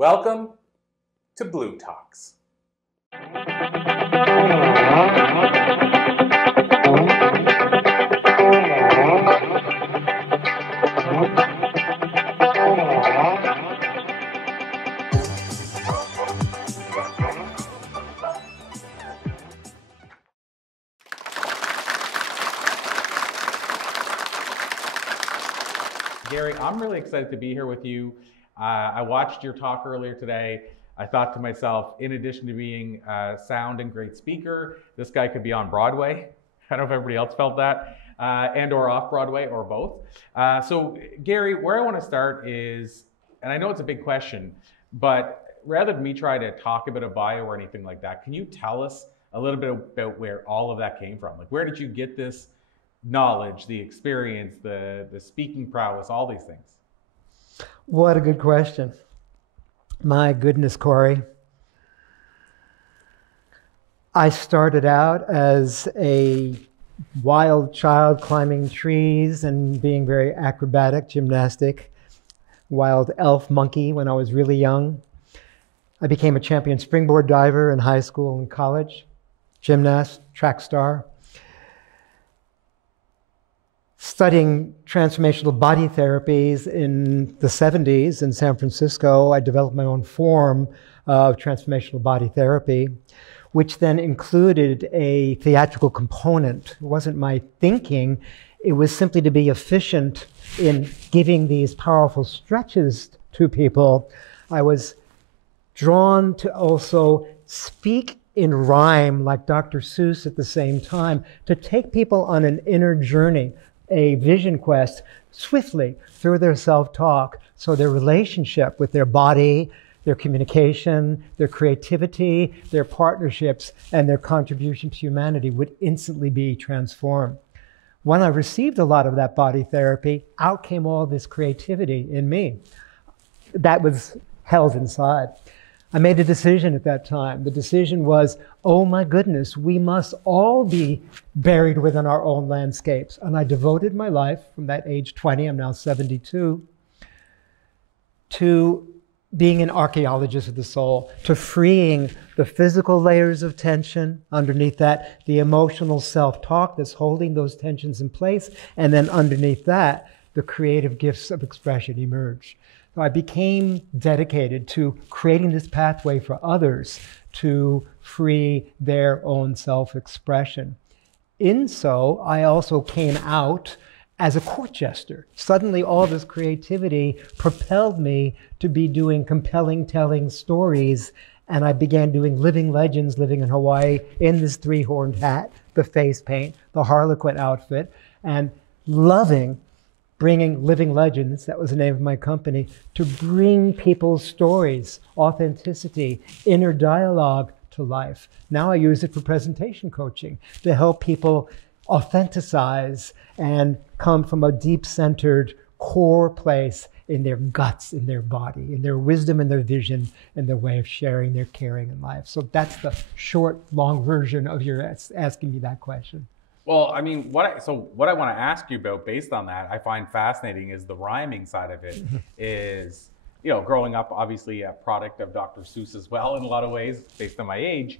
Welcome to Blue Talks. Gary, I'm really excited to be here with you. I watched your talk earlier today. I thought to myself, in addition to being a sound and great speaker, this guy could be on Broadway. I don't know if everybody else felt that, and or off Broadway, or both. So Gary, where I want to start is, and I know it's a big question, but rather than me try to talk about a bio or anything like that, can you tell us a little bit about where all of that came from? Like, where did you get this knowledge, the experience, the speaking prowess, all these things? What a good question. My goodness, Corey. I started out as a wild child climbing trees and being very acrobatic, gymnastic, wild elf monkey when I was really young. I became a champion springboard diver in high school and college, gymnast, track star. Studying transformational body therapies in the 70s in San Francisco, I developed my own form of transformational body therapy, which then included a theatrical component. It wasn't my thinking, it was simply to be efficient in giving these powerful stretches to people. I was drawn to also speak in rhyme like Dr. Seuss at the same time, to take people on an inner journey, a vision quest, swiftly through their self-talk, so their relationship with their body, their communication, their creativity, their partnerships, and their contribution to humanity would instantly be transformed. When I received a lot of that body therapy, out came all this creativity in me that was held inside. I made a decision at that time. The decision was, oh my goodness, we must all be buried within our own landscapes. And I devoted my life from that age 20, I'm now 72, to being an archaeologist of the soul, to freeing the physical layers of tension, underneath that, the emotional self-talk that's holding those tensions in place, and then underneath that, the creative gifts of expression emerge. So I became dedicated to creating this pathway for others to free their own self-expression. In so, I also came out as a court jester. Suddenly, all this creativity propelled me to be doing compelling telling stories, and I began doing living legends living in Hawaii in this three-horned hat, the face paint, the harlequin outfit, and loving bringing living legends, that was the name of my company, to bring people's stories, authenticity, inner dialogue to life. Now I use it for presentation coaching to help people authenticize and come from a deep-centered core place in their guts, in their body, in their wisdom and their vision and their way of sharing their caring in life. So that's the short, long version of your asking me that question. Well, I mean, what I want to ask you about based on that, I find fascinating is the rhyming side of it. Is, you know, growing up, obviously a product of Dr. Seuss as well in a lot of ways, based on my age.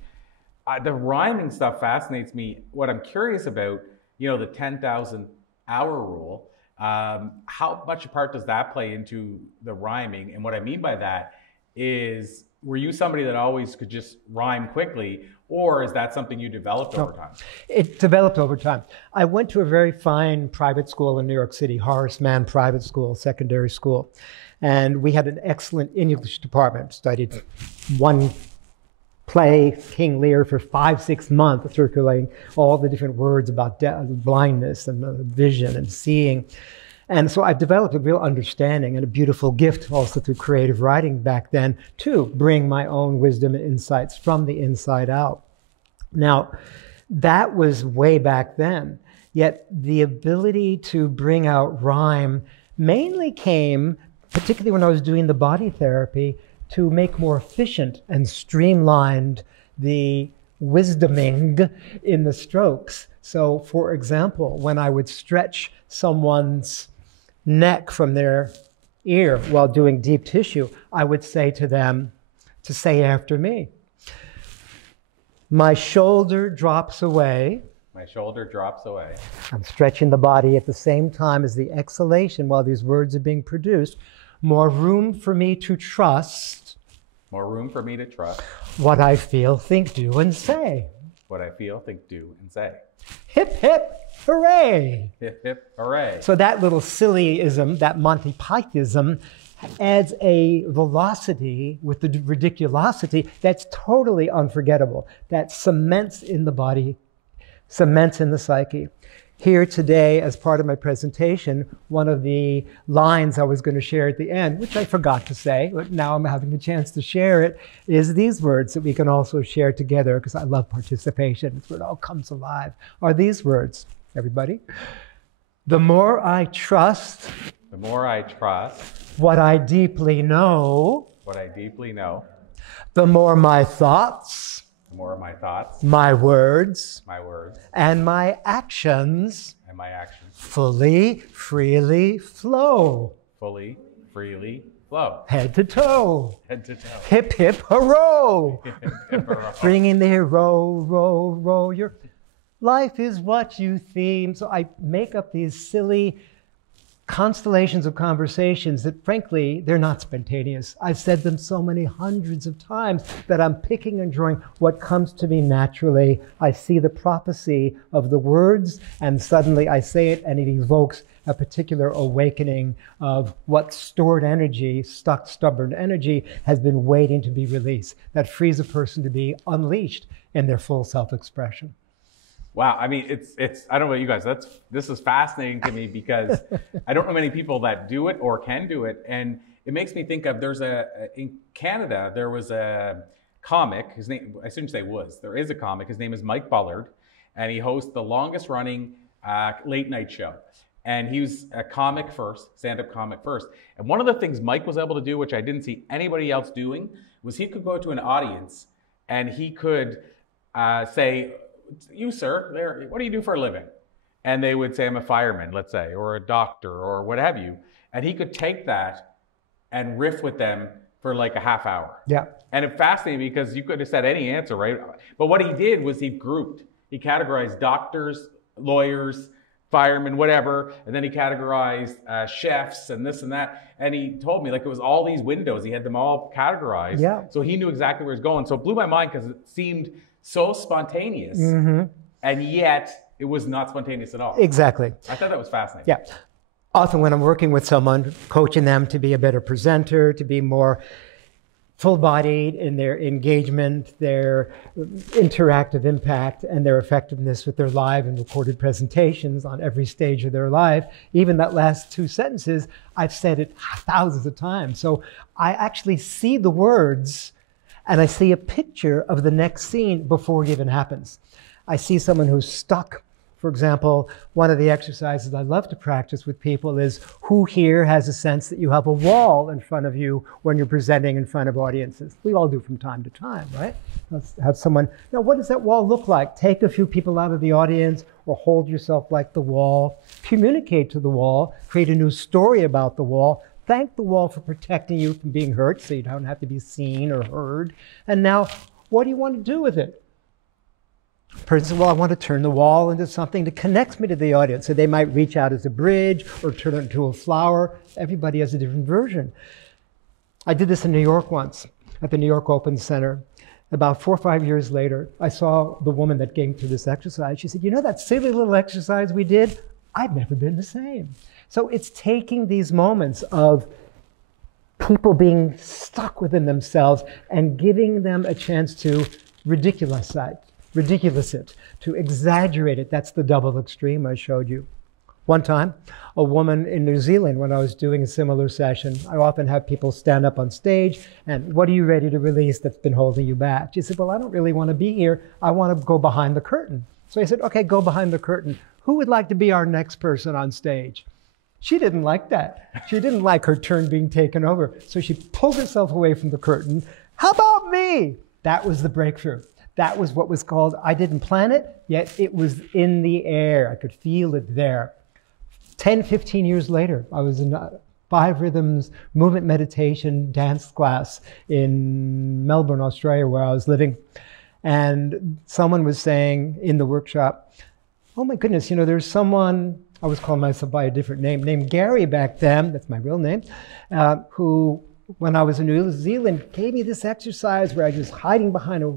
The rhyming stuff fascinates me. What I'm curious about, you know, the 10,000 hour rule, how much a part does that play into the rhyming? And what I mean by that is, were you somebody that always could just rhyme quickly, or is that something you developed over time? It developed over time. I went to a very fine private school in New York City, Horace Mann Private School, secondary school. And we had an excellent English department. Studied one play, King Lear, for 5-6 months, circulating all the different words about blindness and vision and seeing. And so I've developed a real understanding and a beautiful gift also through creative writing back then to bring my own wisdom and insights from the inside out. Now, that was way back then, yet the ability to bring out rhyme mainly came, particularly when I was doing the body therapy, to make more efficient and streamlined the wisdoming in the strokes. So, for example, when I would stretch someone's neck from their ear while doing deep tissue, I would say to them to say after me. My shoulder drops away. My shoulder drops away. I'm stretching the body at the same time as the exhalation while these words are being produced. More room for me to trust. More room for me to trust. What I feel, think, do, and say. What I feel, think, do, and say. Hip, hip, hooray. Hip, hip, hooray. So that little sillyism, that Monty Pythism, adds a velocity with the ridiculosity that's totally unforgettable, that cements in the body, cements in the psyche. Here today, as part of my presentation, one of the lines I was going to share at the end, which I forgot to say, but now I'm having the chance to share it, is these words that we can also share together, because I love participation. It's where it all comes alive. Are these words, everybody? The more I trust. The more I trust. What I deeply know. What I deeply know. The more my thoughts. The more my thoughts. My words. My words. And my actions. And my actions. Fully, freely flow. Fully, freely flow. Head to toe. Head to toe. Hip, hip, hurrow. Hip, hip, hurrah. Bringing the row, row, row. Your life is what you theme. So I make up these silly constellations of conversations that, frankly, they're not spontaneous. I've said them so many hundreds of times that I'm picking and drawing what comes to me naturally. I see the prophecy of the words, and suddenly I say it, and it evokes a particular awakening of what stored energy, stuck, stubborn energy, has been waiting to be released. That frees a person to be unleashed in their full self-expression. Wow, I mean, it's. I don't know about you guys. This is fascinating to me because I don't know many people that do it or can do it, and it makes me think of in Canada there was a comic. His name, I shouldn't say was. There is a comic. His name is Mike Bullard, and he hosts the longest running late night show. And he was a comic first, stand-up comic first. And one of the things Mike was able to do, which I didn't see anybody else doing, was he could go to an audience and he could say, "You, sir, what do you do for a living?" And they would say, "I'm a fireman," let's say, or a doctor, or what have you. And he could take that and riff with them for like a half hour. Yeah. And it fascinated me because you could have said any answer, right? But what he did was he categorized doctors, lawyers, firemen, whatever, and then he categorized chefs and this and that. And he told me, like, it was all these windows. He had them all categorized. Yeah. So he knew exactly where he was going. So it blew my mind because it seemed so spontaneous, and yet it was not spontaneous at all. Exactly. I thought that was fascinating. Yeah. Often when I'm working with someone, coaching them to be a better presenter, to be more full-bodied in their engagement, their interactive impact, and their effectiveness with their live and recorded presentations on every stage of their life, even that last two sentences, I've said it thousands of times. So I actually see the words and I see a picture of the next scene before it even happens. I see someone who's stuck. For example, one of the exercises I love to practice with people is, who here has a sense that you have a wall in front of you when you're presenting in front of audiences? We all do from time to time, right? Let's have someone, now what does that wall look like? Take a few people out of the audience or hold yourself like the wall. Communicate to the wall. Create a new story about the wall. Thank the wall for protecting you from being hurt so you don't have to be seen or heard. And now, what do you want to do with it? Person says, well, I want to turn the wall into something that connects me to the audience. So they might reach out as a bridge or turn it into a flower. Everybody has a different version. I did this in New York once at the New York Open Center. About 4 or 5 years later, I saw the woman that came through this exercise. She said, you know that silly little exercise we did? I've never been the same. So it's taking these moments of people being stuck within themselves and giving them a chance to ridiculous it, to exaggerate it. That's the double extreme I showed you. One time, a woman in New Zealand, when I was doing a similar session, I often have people stand up on stage and, what are you ready to release that's been holding you back? She said, well, I don't really want to be here. I want to go behind the curtain. So I said, okay, go behind the curtain. Who would like to be our next person on stage? She didn't like that. She didn't like her turn being taken over. So she pulled herself away from the curtain. How about me? That was the breakthrough. That was what was called, I didn't plan it, yet it was in the air. I could feel it there. 10, 15 years later, I was in 5 rhythms movement meditation dance class in Melbourne, Australia, where I was living. And someone was saying in the workshop, oh my goodness, you know, there's someone, I was calling myself by a different name, named Gary back then, that's my real name, who, when I was in New Zealand, gave me this exercise where I was hiding behind a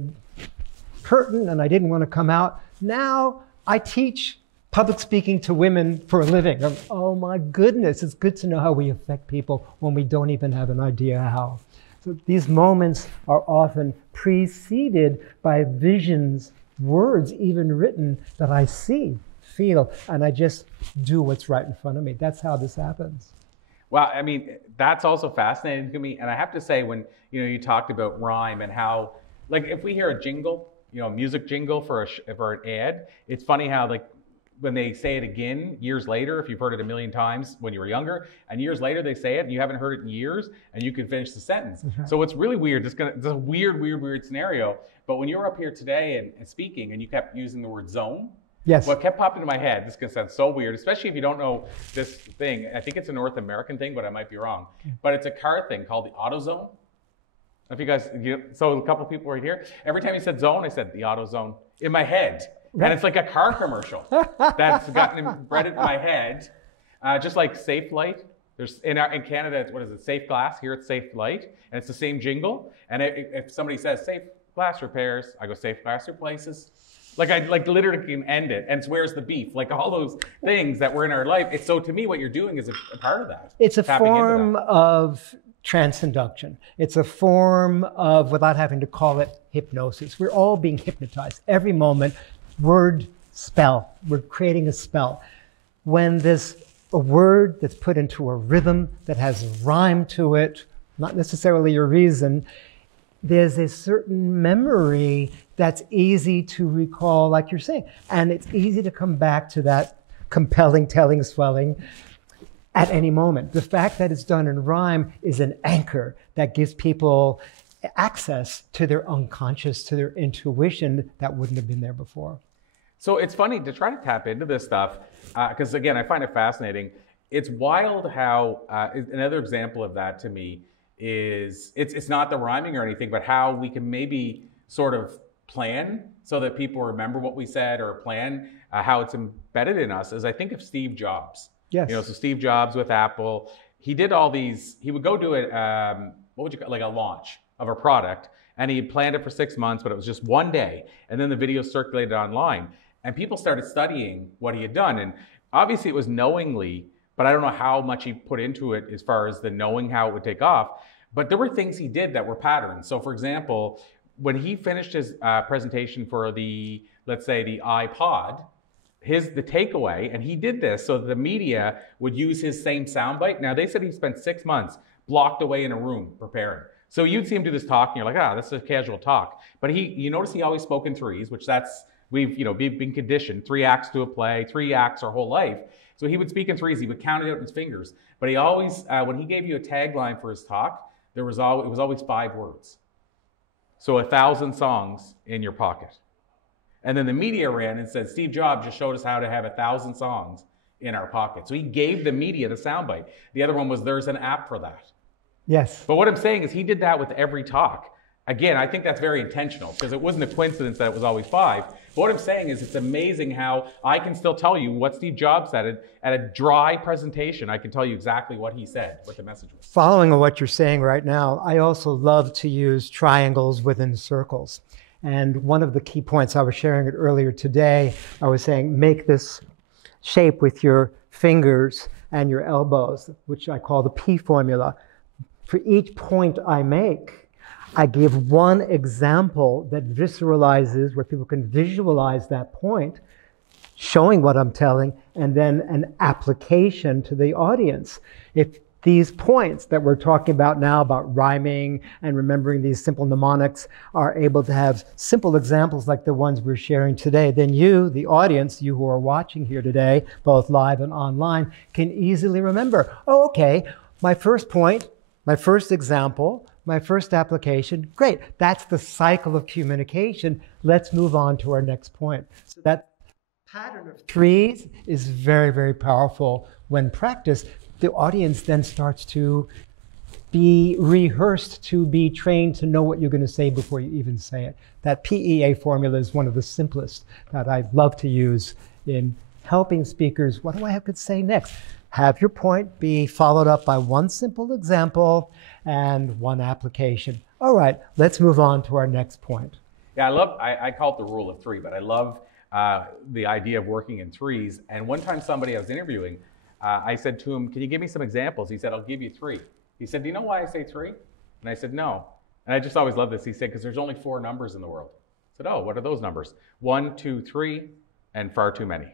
curtain and I didn't want to come out. Now I teach public speaking to women for a living. Oh my goodness, it's good to know how we affect people when we don't even have an idea how. So these moments are often preceded by visions, words even written that I see, feel, and I just do what's right in front of me. That's how this happens. Well, I mean, that's also fascinating to me. And I have to say, when you talked about rhyme and how, like, if we hear a jingle, music jingle for an ad, it's funny how, like, when they say it again years later, if you've heard it a million times when you were younger, and years later they say it and you haven't heard it in years, and you can finish the sentence. Mm-hmm. So it's really weird. It's a weird scenario. But when you were up here today and speaking, and you kept using the word zone, yes, what kept popping into my head, this is going to sound so weird, especially if you don't know this thing. I think it's a North American thing, but I might be wrong. But it's a car thing called the AutoZone. If you guys, so a couple of people were here. Every time you said zone, I said the AutoZone in my head. And it's like a car commercial that's gotten bred into my head. Just like Safe Light. There's in Canada, it's, what is it, Safe Glass. Here it's Safe Light. And it's the same jingle. And if somebody says Safe Glass Repairs, I go Safe Glass Replaces. Like I literally can end it. And it's Where's the Beef? Like all those things that were in our life. So to me, what you're doing is a part of that. It's a form of transcenduction. It's a form of, without having to call it, hypnosis. We're all being hypnotized every moment. Word spell. We're creating a spell. When there's a word that's put into a rhythm that has rhyme to it, not necessarily a reason, there's a certain memory that's easy to recall, like you're saying. And it's easy to come back to that compelling, telling, swelling at any moment. The fact that it's done in rhyme is an anchor that gives people access to their unconscious, to their intuition that wouldn't have been there before. So it's funny to try to tap into this stuff, because again, I find it fascinating. It's wild how, another example of that to me is, it's not the rhyming or anything, but how we can maybe sort of plan so that people remember what we said, or plan how it's embedded in us, is I think of Steve Jobs. Yes. So Steve Jobs with Apple, he did all these, he would go do it, what would you call, like a launch of a product, and he planned it for 6 months, but it was just one day, and then the video circulated online, and people started studying what he had done, and obviously it was knowingly, but I don't know how much he put into it as far as the knowing how it would take off, but there were things he did that were patterns. So for example, when he finished his presentation for the, let's say the iPod, the takeaway, and he did this so that the media would use his same soundbite. Now they said he spent 6 months blocked away in a room preparing. So you'd see him do this talk, and you're like, that's a casual talk. But you notice he always spoke in threes, which we've been conditioned. 3 acts to a play, 3 acts our whole life. So he would speak in threes. He would count it out in his fingers. But he always, when he gave you a tagline for his talk, it was always 5 words. So 1,000 songs in your pocket. And then the media ran and said, Steve Jobs just showed us how to have 1,000 songs in our pocket. So he gave the media the soundbite. The other one was, there's an app for that. Yes. But what I'm saying is he did that with every talk. Again, I think that's very intentional, because it wasn't a coincidence that it was always 5. But what I'm saying is it's amazing how I can still tell you what Steve Jobs said at a dry presentation. I can tell you exactly what he said, what the message was. Following on what you're saying right now, I also love to use triangles within circles. And one of the key points, I was sharing it earlier today, I was saying make this shape with your fingers and your elbows, which I call the P formula. For each point I make, I give one example that visceralizes, where people can visualize that point, showing what I'm telling, and then an application to the audience. If these points that we're talking about now, about rhyming and remembering these simple mnemonics, are able to have simple examples like the ones we're sharing today, then you, the audience, you who are watching here today, both live and online, can easily remember, oh, okay, my first point, my first example, my first application, great. That's the cycle of communication. Let's move on to our next point. So that pattern of threes is very, very powerful when practiced. the audience then starts to be rehearsed, to be trained to know what you're going to say before you even say it. That PEA formula is one of the simplest that I love to use in helping speakers. What do I have to say next? Have your point be followed up by one simple example and one application. All right, let's move on to our next point. Yeah, I call it the rule of three, but I love the idea of working in threes. And one time somebody I was interviewing, I said to him, can you give me some examples? He said, I'll give you three. He said, do you know why I say three? And I said, no. And I just always love this. He said, because there's only 4 numbers in the world. I said, oh, what are those numbers? 1, 2, 3, and far too many.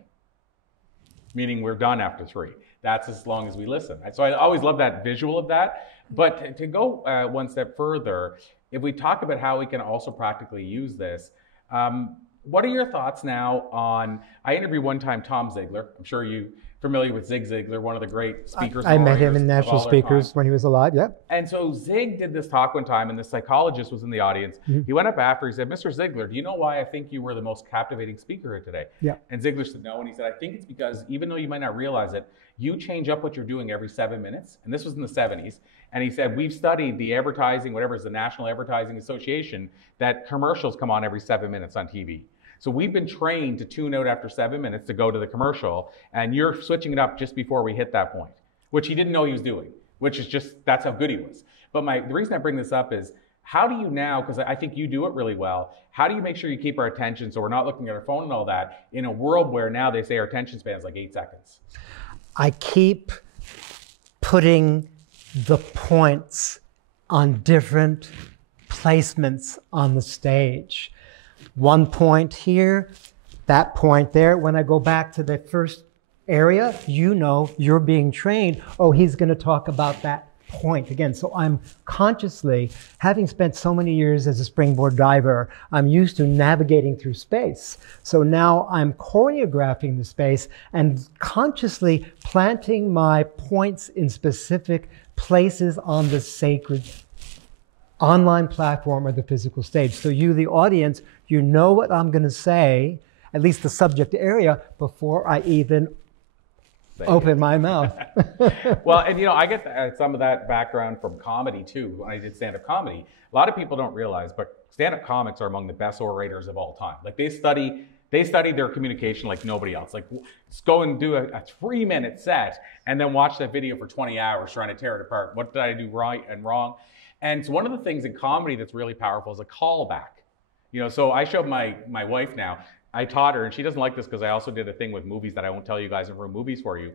Meaning we're done after 3. That's as long as we listen. So I always love that visual of that. But to go one step further, if we talk about how we can also practically use this, what are your thoughts now on, I interviewed one time Tom Ziglar. I'm sure you're familiar with Zig Ziglar, one of the great speakers. I met him in National Speakers when he was alive, yeah. And so Zig did this talk one time, and the psychologist was in the audience. Mm-hmm. He went up after, he said, Mr. Ziglar, do you know why I think you were the most captivating speaker here today? Yeah. And Ziglar said no, and he said, I think it's because even though you might not realize it, you change up what you're doing every 7 minutes. And this was in the 70s. And he said, we've studied the advertising, whatever is the National Advertising Association, that commercials come on every 7 minutes on TV. So we've been trained to tune out after 7 minutes to go to the commercial, and you're switching it up just before we hit that point, which he didn't know he was doing, which is just, that's how good he was. But the reason I bring this up is, how do you now, because I think you do it really well, how do you make sure you keep our attention so we're not looking at our phone and all that in a world where now they say our attention span is like 8 seconds? I keep putting the points on different placements on the stage. One point here, that point there. When I go back to the first area, you know, you're being trained. Oh, he's going to talk about that point again. So I'm consciously, having spent so many years as a springboard diver, I'm used to navigating through space. So now I'm choreographing the space and consciously planting my points in specific places on the sacred online platform or the physical stage. So you, the audience, you know what I'm going to say, at least the subject area, before I even open my mouth. Well, and you know, I get some of that background from comedy too. When I did stand-up comedy, a lot of people don't realize, but stand-up comics are among the best orators of all time. Like they study their communication like nobody else. Like go and do a 3-minute set and then watch that video for 20 hours trying to tear it apart. What did I do right and wrong? And so one of the things in comedy that's really powerful is a callback. You know, so I showed my wife now, I taught her, and she doesn't like this because I also did a thing with movies that I won't tell you guys and ruin movies for you.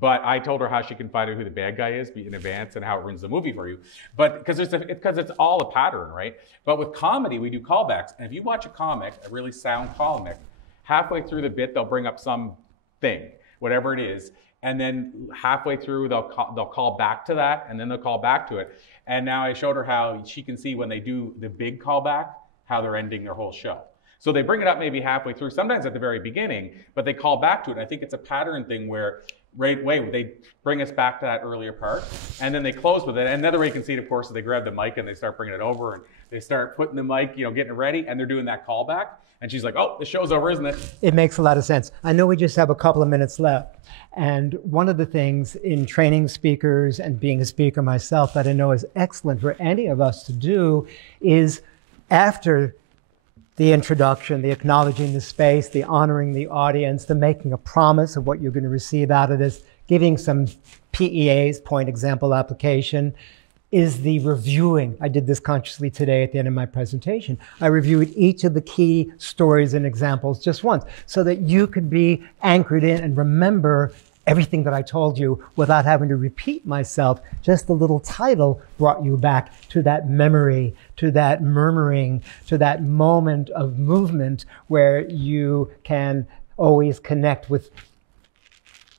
But I told her how she can find out who the bad guy is in advance and how it ruins the movie for you. But because it's all a pattern, right? But with comedy, we do callbacks. And if you watch a comic, a really sound comic, halfway through the bit, they'll bring up some thing, whatever it is. And then halfway through, they'll call back to that, and then they'll call back to it. And now I showed her how she can see when they do the big callback, how they're ending their whole show. So they bring it up maybe halfway through, sometimes at the very beginning, but they call back to it. And I think it's a pattern thing where right away they bring us back to that earlier part, and then they close with it. And another way you can see it, of course, is they grab the mic and they start bringing it over, and they start putting the mic, you know, getting it ready, and they're doing that callback. And she's like, oh, the show's over, isn't it? It makes a lot of sense. I know we just have a couple of minutes left. And one of the things in training speakers and being a speaker myself that I know is excellent for any of us to do is after the introduction, the acknowledging the space, the honoring the audience, the making a promise of what you're going to receive out of this, giving some PEAs, point example application, is the reviewing. I did this consciously today at the end of my presentation. I reviewed each of the key stories and examples just once so that you could be anchored in and remember everything that I told you without having to repeat myself. Just the little title brought you back to that memory, to that murmuring, to that moment of movement where you can always connect with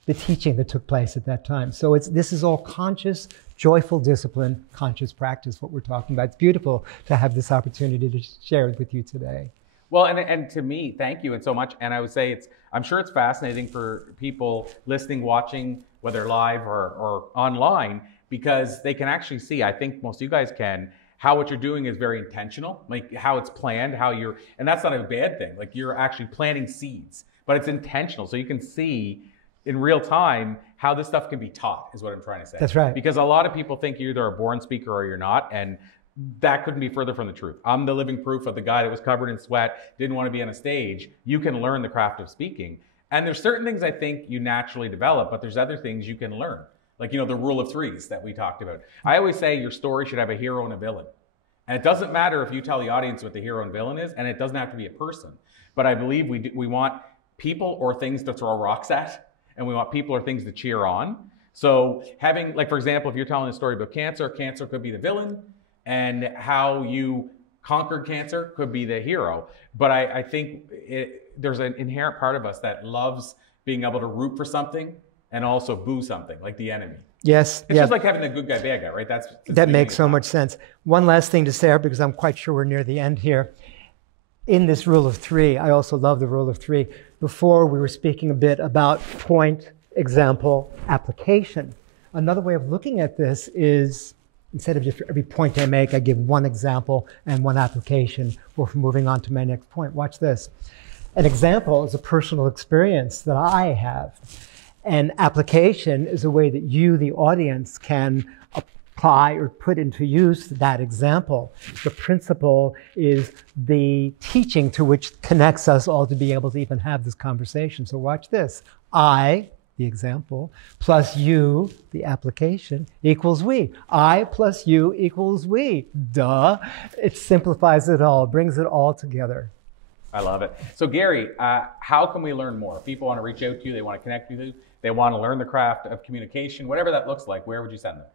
the teaching that took place at that time. So this is all conscious, joyful discipline, conscious practice, what we're talking about. It's beautiful to have this opportunity to share it with you today. Well, and to me, thank you and so much. And I would say I'm sure it's fascinating for people listening, watching, whether live or online, because they can actually see, I think most of you guys can, how what you're doing is very intentional, like how it's planned, and that's not a bad thing. Like you're actually planting seeds, but it's intentional. So you can see in real time how this stuff can be taught is what I'm trying to say. That's right. Because a lot of people think you're either a born speaker or you're not, and that couldn't be further from the truth. I'm the living proof of the guy that was covered in sweat, didn't want to be on a stage. You can learn the craft of speaking. And there's certain things I think you naturally develop, but there's other things you can learn. Like, the rule of threes that we talked about. I always say your story should have a hero and a villain. And it doesn't matter if you tell the audience what the hero and villain is, and it doesn't have to be a person. But I believe we want people or things to throw rocks at, and we want people or things to cheer on. So having, like, for example, if you're telling a story about cancer, cancer could be the villain, and how you conquered cancer could be the hero. But I think there's an inherent part of us that loves being able to root for something and also boo something, like the enemy. Yes. It's just like having the good guy, bad guy, right? That makes so much sense. One last thing to say, because I'm quite sure we're near the end here. In this rule of three, I also love the rule of three. Before, we were speaking a bit about point, example, application. Another way of looking at this is, instead of just for every point I make, I give one example and one application before moving on to my next point. Watch this. An example is a personal experience that I have. An application is a way that you, the audience, can apply or put into use that example. The principle is the teaching to which connects us all to be able to even have this conversation. So watch this. I, the example, plus you, the application, equals we. I plus you equals we. Duh. It simplifies it all, brings it all together. I love it. So Gary, how can we learn more? If people want to reach out to you, they want to connect with you, they want to learn the craft of communication, whatever that looks like, where would you send them?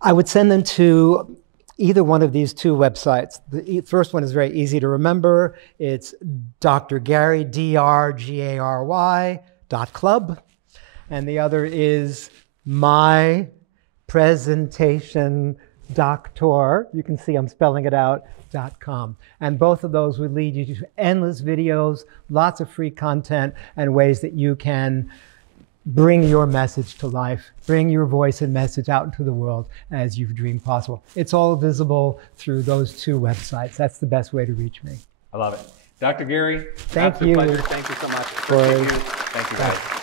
I would send them to either one of these two websites. The first one is very easy to remember. It's Dr. Gary, DrGary.club. And the other is My Presentation Doctor. You can see I'm spelling it out. .com. And both of those would lead you to endless videos, lots of free content, and ways that you can bring your message to life, bring your voice and message out into the world as you've dreamed possible. It's all visible through those two websites. That's the best way to reach me. I love it. Dr. Gary, thank you. Pleasure. Thank you so much. Appreciate you. Thank you, guys.